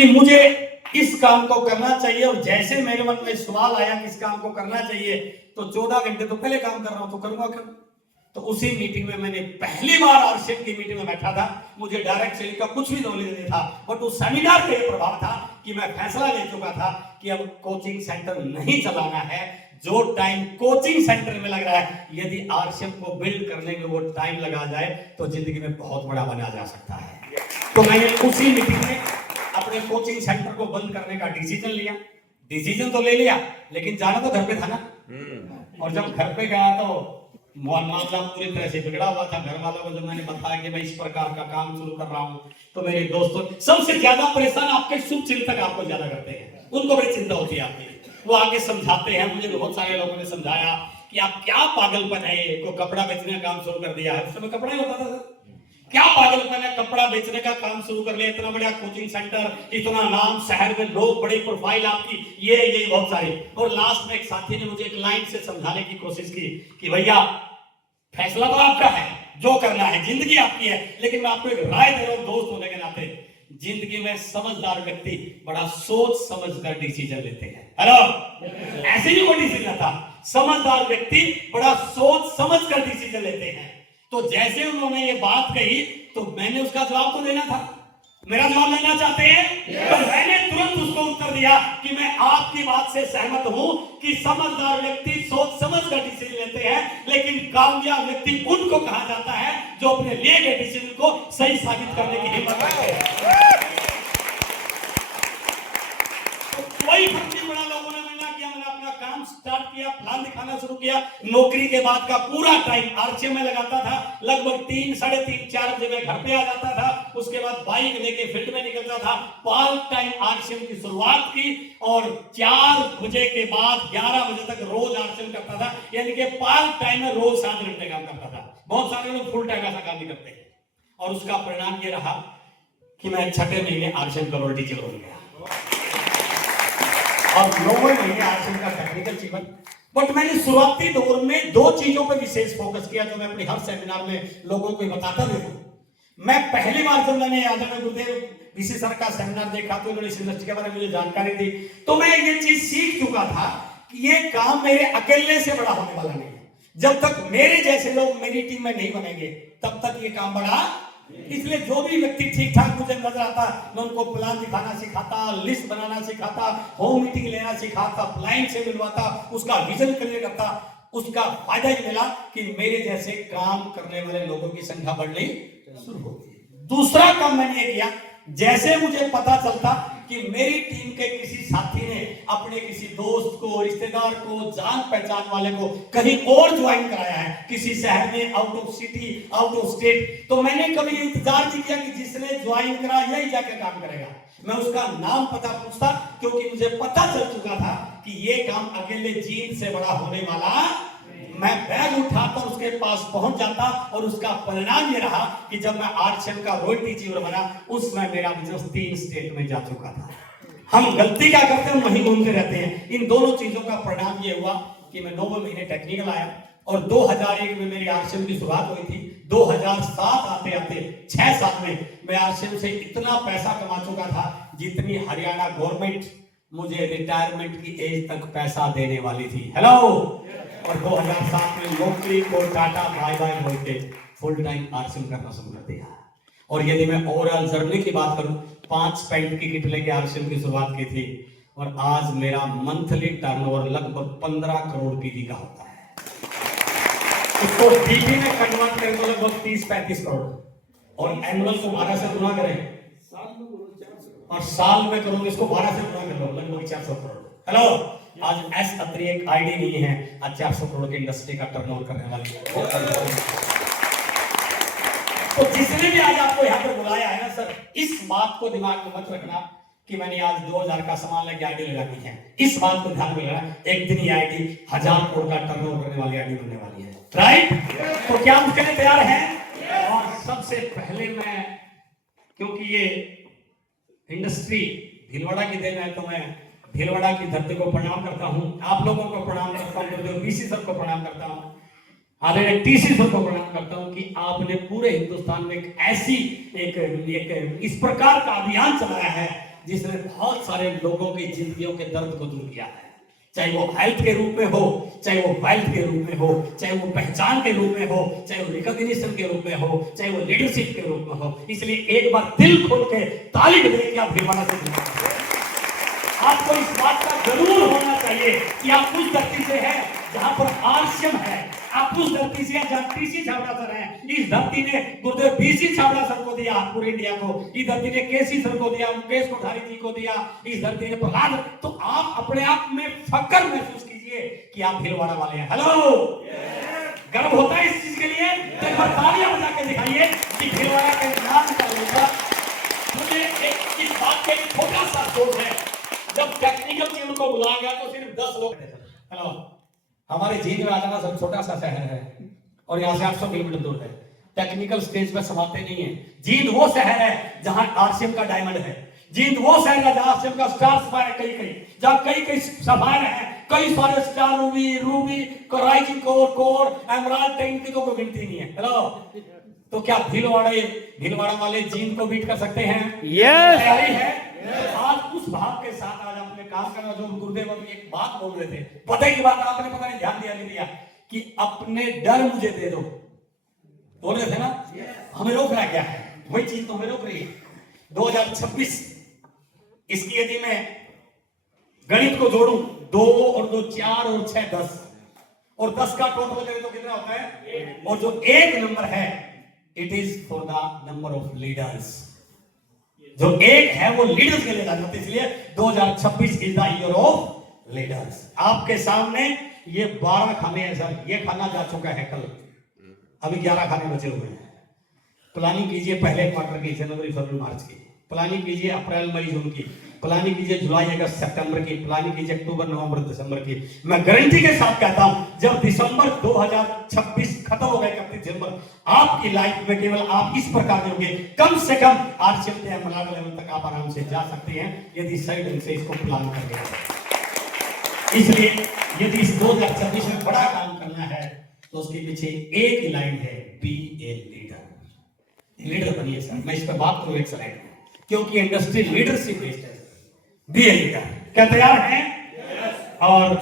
कि मुझे इस काम को करना चाहिए, और जैसे मेरे मन में सवाल आया कि इस काम को करना चाहिए तो 14 घंटे तो पहले काम कर रहा हूं तो करूंगा क्यों। तो उसी मीटिंग में मैंने पहली बार आरसीएम की मीटिंग में बैठा था। मुझे डायरेक्ट सेलिंग का कुछ भी नॉलेज नहीं था, बट उस सेमिनार का ये प्रभाव था कि मैं फैसला ले चुका था कि अब कोचिंग सेंटर नहीं चलाना है। जो टाइम कोचिंग सेंटर में लग रहा है, यदि आरसीएम को बिल्ड करने में वो टाइम लगा जाए तो जिंदगी में बहुत बड़ा बना जा सकता है। तो मैंने उसी मीटिंग में अपने कोचिंग सेंटर को बंद करने का डिसीजन लिया। डिसीजन तो ले लिया, लेकिन जाना तो घर पे था ना। और जब घर पे गया तो मामला पूरी तरह से बिगड़ा हुआ था। घर वालों को जब मैंने बताया कि मैं इस प्रकार का काम शुरू कर रहा हूँ, तो मेरे दोस्तों सबसे ज्यादा परेशान आपके शुभ चिंतक आपको ज्यादा करते हैं, उनको बड़ी चिंता होती है आपकी। वो आगे समझाते हैं। मुझे बहुत सारे लोगों ने समझाया कि आप क्या पागलपन है, को कपड़ा बेचने का काम शुरू कर दिया है। उस समय कपड़ा ही होता था सर, क्या पागलपन है, कपड़ा बेचने का काम शुरू कर लिया, इतना बड़ा कोचिंग सेंटर, इतना नाम, शहर में लोग, बड़ी प्रोफाइल आपकी, ये बहुत सारे। और लास्ट में एक साथी ने मुझे एक लाइन से समझाने की कोशिश की कि भैया फैसला तो आपका है, जो करना है, जिंदगी आपकी है, लेकिन मैं आपको एक राय दे रहा हूं दोस्त होने के नाते, जिंदगी में समझदार व्यक्ति बड़ा सोच समझ कर डिसीजन लेते हैं। हेलो, ऐसे ही वो डिसीजन था। समझदार व्यक्ति बड़ा सोच समझ कर डिसीजन लेते हैं। तो जैसे उन्होंने ये बात कही तो मैंने उसका जवाब तो देना था। मेरा जवाब लेना चाहते हैं? तो मैंने तुरंत उसको उत्तर दिया कि मैं आपकी बात से सहमत हूं कि समझदार व्यक्ति सोच समझ कर डिसीजन लेते हैं, लेकिन कामयाब व्यक्ति उनको कहा जाता है जो अपने लिए गए डिसीजन को सही साबित करने की हिम्मत रखते हैं। तो कोई फर्क नहीं पड़ा, लोगों ने मना किया, मैंने अपना काम स्टार्ट किया, प्लान दिखाना शुरू किया। नौकरी के बाद का पूरा टाइम आरसीएम में लगाता था। लगभग 3, साढ़े 3, 4 बजे मैं घर पे आ जाता था। उसके बाद बाइक लेके फील्ड में निकलता था। पार्ट टाइम आरसीएम की शुरुआत की और 4 बजे के बाद 11 बजे तक रोज आरसीएम करता था। यानी कि पार्ट टाइम में रोज 7 घंटे काम करता था। बहुत सारे लोग फुल टाइम ऐसा काम नहीं करते। और उसका परिणाम ये रहा कि मैं 6ठे महीने आरसीएम का टीचर हो गया और 9वें महीने आरसीएम का टेक्निकल जीवन। बट मैंने शुरुआती दौर में 2 चीजों पर विशेष फोकस किया जो मैं अपने हर सेमिनार में लोगों को बताता रहता हूं। मैं पहली बार जब मैंने आदरणीय गुरुदेव वीसी सर का सेमिनार देखा तो उन्होंने इस इंडस्ट्री के बारे में मुझे जानकारी दी, तो मैं ये चीज सीख चुका था कि ये काम मेरे अकेले से बड़ा होने वाला नहीं है। जब तक मेरे जैसे लोग मेरी टीम में नहीं बनेंगे तब तक ये काम बड़ा। इसलिए जो भी व्यक्ति ठीक ठाक मुझे नजर आता, मैं उनको प्लान दिखाना सिखाता, लिस्ट बनाना सिखाता, होम मीटिंग लेना सिखाता, क्लाइंट से मिलवाता, उसका विजन क्लियर करता। उसका फायदा ये मिला कि मेरे जैसे काम करने वाले लोगों की संख्या बढ़नी शुरू होती है। दूसरा काम मैंने ये किया, जैसे मुझे पता चलता कि मेरी टीम के किसी साथी ने अपने किसी दोस्त को, रिश्तेदार को, जान पहचान वाले को कहीं और ज्वाइन कराया है, किसी शहर में, out of city, out of state, तो मैंने कभी इंतजार नहीं किया कि जिसने ज्वाइन करा यही जाके काम करेगा। मैं उसका नाम पता पूछता, क्योंकि मुझे पता चल चुका था कि ये काम अकेले जीन से बड़ा होने वाला। मैं बैग उठाकर उसके पास पहुंच जाता और उसका परिणाम ये रहा कि जब मैं आरसीएम का रॉयल्टी चीवर बना, उसमें मेरा बिजनेस 3 स्टेट में जा चुका था। हम गलती क्या करते हैं, वहीं घूमते रहते हैं। इन दोनों चीजों का परिणाम ये हुआ कि मैं 9वें महीने टेक्निकल आया और 2001 में मेरी आरसीएम की शुरुआत हुई थी। 2007 आते आते 6 साल में मैं आरसीएम से इतना पैसा कमा चुका था जितनी हरियाणा गवर्नमेंट मुझे रिटायरमेंट की एज तक पैसा देने वाली थी। हेलो। और 2007 में नौकरी को टाटा बाय बाय बोलते फुल टाइम आरसीएम करना शुरू कर दिया। और यदि मैं ओवरऑल जर्नी की बात करूं, 5 पैंट की किट लेके आरसीएम की शुरुआत की थी और आज मेरा मंथली टर्नओवर लगभग 15 करोड़ पीवी का होता है। उसको डीपी में कन्वर्ट करें तो लगभग 30-35 करोड़ और एनुअल को 12 से गुना करें और साल में करोगे इसको 12 से गुना कर लो, लगभग 400 करोड़। हेलो। आज एस अत्री एक आईडी नहीं है, आज 400 करोड़ की इंडस्ट्री का टर्नओवर करने वाली है। तो जिसने भी आज आपको यहाँ पर बुलाया है ना सर, इस बात को दिमाग में मत रखना कि मैंने आज 2000 का सामान लेके आईडी लगानी है। इस बात को ध्यान में रखना, एक दिन ये आईडी 1000 करोड़ का टर्नओवर करने वाली आईडी बनने वाली है। राइट। तो क्या उसके लिए तैयार हैं? और सबसे पहले मैं, क्योंकि ये इंडस्ट्री भीलवाड़ा की देन है, तो मैं भीलवाड़ा की धरती को प्रणाम करता हूं, आप लोगों को प्रणाम करता हूं, वीसी सर को प्रणाम करता हूं, आदरणीय टीसी सर को प्रणाम करता हूं कि आपने पूरे हिंदुस्तान में एक ऐसी एक इस प्रकार का अभियान चलाया है जिसने बहुत सारे लोगों की जिंदगियों के दर्द को दूर किया है, चाहे वो हेल्थ के रूप में हो, चाहे वो वेल्थ के रूप में हो, चाहे वो पहचान के रूप में हो, चाहे वो रिकॉग्निशन के रूप में हो, चाहे वो लीडरशिप के रूप में हो। इसलिए एक बार दिल खोल के ताली बजाइए आप भीलवाड़ा से जुड़े। आपको इस बात का जरूर होना चाहिए कि आप उस धरती से हैं जहां पर आरसीएम है, आप उस धरती से जहां पीसी छाबड़ा सर है। इस धरती ने गुरुदेव पीसी छाबड़ा सर को दिया पूरे इंडिया को, इस धरती ने केसी सर को दिया, मुकेश कोठारी जी को दिया, इस धरती ने प्रहलाद। तो आप अपने आप में फक्र महसूस कीजिए कि आप भीलवाड़ा वाले हैं। हेलो, गर्व होता है इस चीज के लिए, तो एक बार तालियां बजा के दिखाइए कि भीलवाड़ा के नाम का लोग। मुझे एक इस बात का एक छोटा सा अफसोस है, जब टेक्निकल टीम को बुलाया गया तो सिर्फ 10 लोग थे। हेलो, हमारे जींद में आजाना सब छोटा सा शहर है और यहाँ से 800 किलोमीटर दूर है। टेक्निकल स्टेज पे समाते नहीं है। जींद वो शहर है जहाँ आरसीएम का डायमंड है। जींद वो शहर है जहाँ आरसीएम का स्टार सफायर है, कई जहाँ कई सफायर है, कई सारे स्टार रूबी कोराइजी कोर एमराल्ड टैंक की तो कोई गिनती नहीं है। हेलो, तो क्या भीलवाड़ा वाले जींद को बीट कर सकते हैं? यस, तैयारी है। तो आज उस भाव के साथ आज आपने काम करना, जो गुरुदेव अभी एक बात बोल रहे थे, पता की बात आपने पता नहीं ध्यान दिया नहीं दिया कि अपने डर मुझे दे दो, बोल रहे थे ना। हमें रोक रहा क्या है? वही चीज तो हमें रोक रही है। 2026 इसकी यदि मैं गणित को जोड़ूं, 2 और 2 4 और 6 10 और 10 का टोटल करें तो कितना होता है? और जो एक नंबर है, it is for the number of leaders. जो एक है वो लीडर्स के लिए जाना, इसलिए 2026 is the year of leaders. आपके सामने ये 12 खाने हैं सर, ये खाना जा चुका है कल, अभी 11 खाने बचे हुए हैं। प्लानिंग कीजिए पहले क्वार्टर की, जनवरी फरवरी मार्च की प्लानिंग कीजिए, अप्रैल मई जून की प्लानिंग कीजिए, जुलाई अगस्त सितंबर की प्लानिंग कीजिए, अक्टूबर नवंबर दिसंबर की। मैं गारंटी के साथ कहता हूं, जब दिसंबर 2026 खत्म हो गए, 31 दिसंबर, आपकी लाइफ में केवल आप इस प्रकार के होंगे, कम से कम आरसीएम से एमराल्ड लेवल तक आप आराम से जा सकते हैं यदि सही ढंग से इसको प्लान करके। इसलिए यदि इस 2026 में बड़ा काम करना है तो उसके पीछे एक ही लाइन है, बी ए लीडर। लीडर बनिए सर। मैं इस पर बात करूं एक स्लाइड में, क्योंकि इंडस्ट्री लीडरशिप बेस्ड है। Be a leader. क्या तैयार हैं? और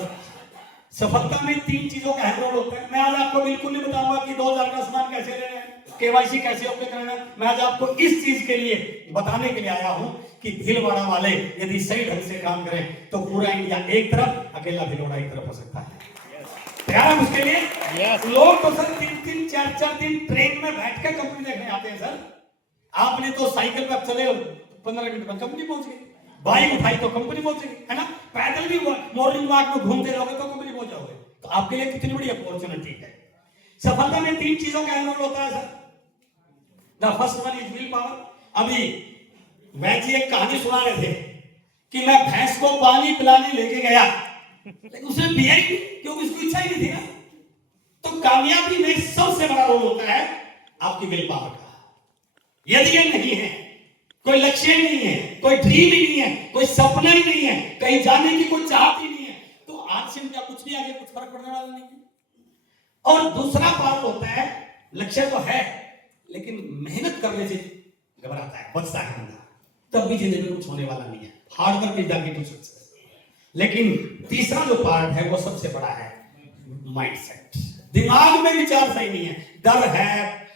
सफलता में 3 चीजों का अहम रोल होता है। मैं आज आपको बिल्कुल नहीं बताऊंगा कि 2000 का सामान कैसे लेना है, केवाईसी कैसे ओके करना है। मैं आज आपको इस चीज के लिए बताने के लिए आया हूं कि भीलवाड़ा वाले यदि सही ढंग से काम करें तो पूरा इंडिया एक तरफ, अकेला भीलवाड़ा एक तरफ हो सकता है। तैयार है उसके लिए? लोग तो सर 3-3 4-4 दिन ट्रेन में बैठ कर कंपनी देखने आते हैं सर। आपने तो साइकिल पे चले 15 मिनट में कंपनी पहुंच गई, बाइक उठाई तो कंपनी पहुंच गई, है ना। पैदल भी मॉर्निंग वॉक में घूमते रहोगे तो कंपनी पहुंच जाओगे। तो आपके लिए कितनी बड़ी अपॉर्चुनिटी है। सफलता में 3 चीजों का अहम रोल होता है sir. The first one is will power. अभी मैं जी एक कहानी सुना रहे थे कि मैं भैंस को पानी पिलाने लेके गया, लेकिन उसने पिया ही नहीं क्योंकि उसको इच्छा ही नहीं थी ना। तो कामयाबी में सबसे बड़ा रोल होता है आपकी विल पावर का। यदि ये नहीं है, कोई लक्ष्य ही नहीं है, कोई ड्रीम ही नहीं है, कोई सपना ही नहीं है, कहीं जाने की कोई चाहत ही नहीं है, तो आज से क्या कुछ भी आगे कुछ फर्क पड़ने वाला नहीं है। और दूसरा पार्ट होता है, लक्ष्य तो है लेकिन मेहनत करने से घबराता है, बचता है बंदा, तब भी जिंदगी में कुछ होने वाला नहीं है। Hard work is the key to success. लेकिन तीसरा जो पार्ट है वो सबसे बड़ा है, माइंडसेट। दिमाग में विचार सही नहीं है, डर है,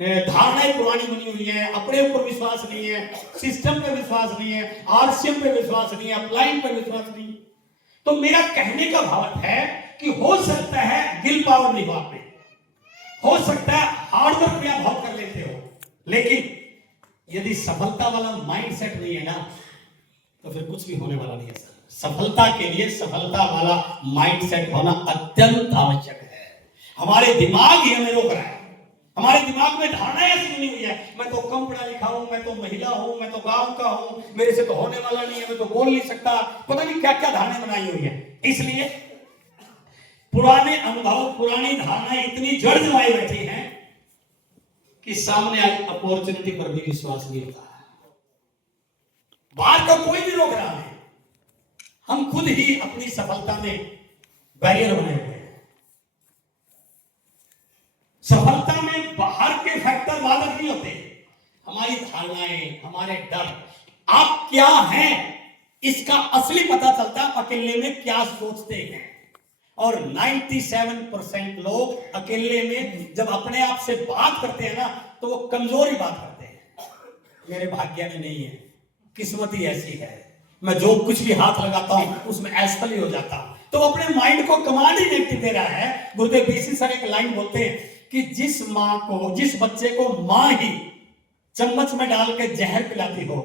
धारणाएं पुरानी बनी हुई है, अपने ऊपर विश्वास नहीं है, सिस्टम पे विश्वास नहीं है, आरसीएम पे विश्वास नहीं है, अपलाइन पे विश्वास नहीं। तो मेरा कहने का भाव है कि हो सकता है विल पावर नहीं हो आप में, हो सकता है हार्ड वर्क भी आप बहुत कर लेते हो, लेकिन यदि सफलता वाला माइंडसेट नहीं है ना तो फिर कुछ भी होने वाला नहीं है सर। सफलता के लिए सफलता वाला माइंडसेट होना अत्यंत आवश्यक है। हमारे दिमाग ही हमें रोक रहा है। हमारे दिमाग में धारणाएं ऐसी बनी हुई है, मैं तो कम पढ़ा लिखा हूं, मैं तो महिला हूं, मैं तो गांव का हूं, मेरे से तो होने वाला नहीं है, मैं तो बोल नहीं सकता, पता नहीं क्या क्या धारणाएं बनाई हुई है। इसलिए पुराने अनुभव, पुरानी धारणाएं इतनी जड़ जमाई बैठी हैं कि सामने आई अपॉर्चुनिटी पर भी विश्वास नहीं होता। बाहर का कोई भी रोक रहा है, हम खुद ही अपनी सफलता में बैरियर बने हुए हैं। सफलता में बाहर के फैक्टर बाधक नहीं होते, हमारी धारणाएं, हमारे डर। आप क्या हैं इसका असली पता चलता है अकेले में क्या सोचते हैं। और 97% लोग अकेले में जब अपने आप से बात करते हैं ना तो वो कमजोरी बात करते हैं, मेरे भाग्य में नहीं है, किस्मत ही ऐसी है, मैं जो कुछ भी हाथ लगाता हूं उसमें असफल ही हो जाता हूं। तो अपने माइंड को कमांड ही नेगेटिव दे रहा है। गुरुदेव बीसी सर एक लाइन बोलते हैं कि जिस बच्चे को मां ही चम्मच में डाल के जहर पिलाती हो,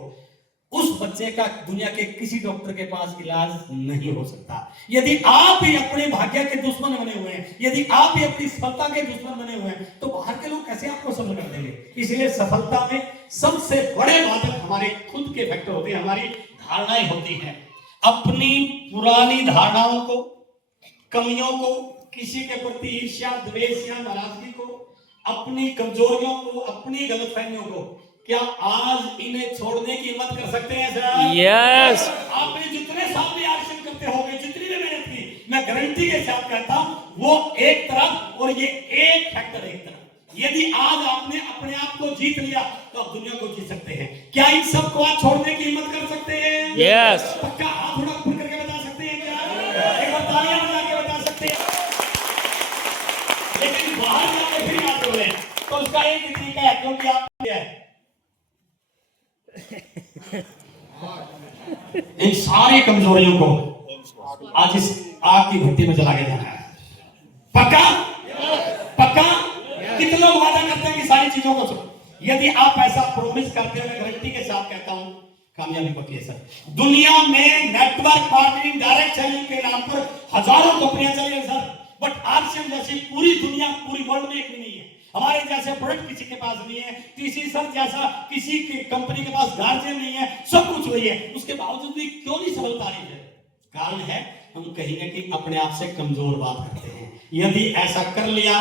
उस बच्चे का दुनिया के किसी डॉक्टर के पास इलाज नहीं हो सकता। यदि आप ही अपने भाग्य के दुश्मन बने हुए हैं, यदि आप ही अपनी सफलता के दुश्मन बने हुए हैं, तो बाहर के लोग कैसे आपको सफल कर देंगे। इसलिए सफलता में सबसे बड़े बाधक हमारे खुद के फैक्टर होते हैं, हमारी धारणाएं होती हैं। अपनी पुरानी धारणाओं को, कमियों को, किसी के प्रति ईर्ष्या, द्वेष या नाराजगी को, अपनी कमजोरियों को, अपनी गलतफहमियों को, क्या आज इन्हें छोड़ने की हिम्मत कर सकते हैं सर? यस। आपने जितने साल भी आर्शन करते होंगे, जितनी भी मेहनत की, मैं गारंटी के साथ कहता हूं वो एक तरफ और ये एक फैक्टर एक तरफ। यदि आज आपने अपने आप को जीत लिया तो आप दुनिया को जीत सकते हैं। क्या इन सबको आज छोड़ने की हिम्मत कर सकते हैं? यस। पक्का हाथ थोड़ा ऊपर करके बता सकते हैं क्या? एक बार तालियां बजा के बता सकते हैं। लेकिन बाहर जाके फिर बात बोले तो उसका एक ही तरीका है, क्योंकि आप क्या है, इन सारी कमजोरियों को आज इस आग की भट्टी में जला के जाना है। पक्का? पक्का? कितने लोग वादा करते हैं कि सारी चीजों को छोड़? यदि आप ऐसा प्रोमिस करते हो, मैं गारंटी के साथ कहता हूं कामयाबी पक्की है सर। दुनिया में नेटवर्क मार्केटिंग, डायरेक्ट सेलिंग के नाम पर हजारों कंपनियां चली हैं सर, बट आरसीएम जैसी पूरी दुनिया, पूरी वर्ल्ड में एक भी नहीं है। हमारे जैसे प्रोडक्ट किसी के पास नहीं है, टीसी सर जैसा किसी की कंपनी के पास गार्जियन नहीं है, सब कुछ वही है, उसके बावजूद भी क्यों नहीं सफलता रही है? कारण है हम कहेंगे कि अपने आप से कमजोर बात करते हैं। यदि ऐसा कर लिया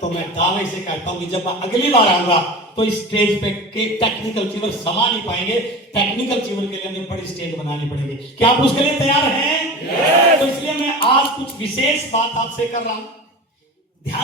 तो मैं दावे से कहता हूं कि जब मैं अगली बार आऊंगा तो इस स्टेज पे के टेक्निकल चीवर समा नहीं पाएंगे। टेक्निकल चीवर के लिए हमें बड़ी स्टेज बनानी पड़ेगी। क्या आप उसके लिए तैयार हैं? तो इसलिए मैं आज कुछ विशेष बात आपसे कर रहा हूं। ध्यान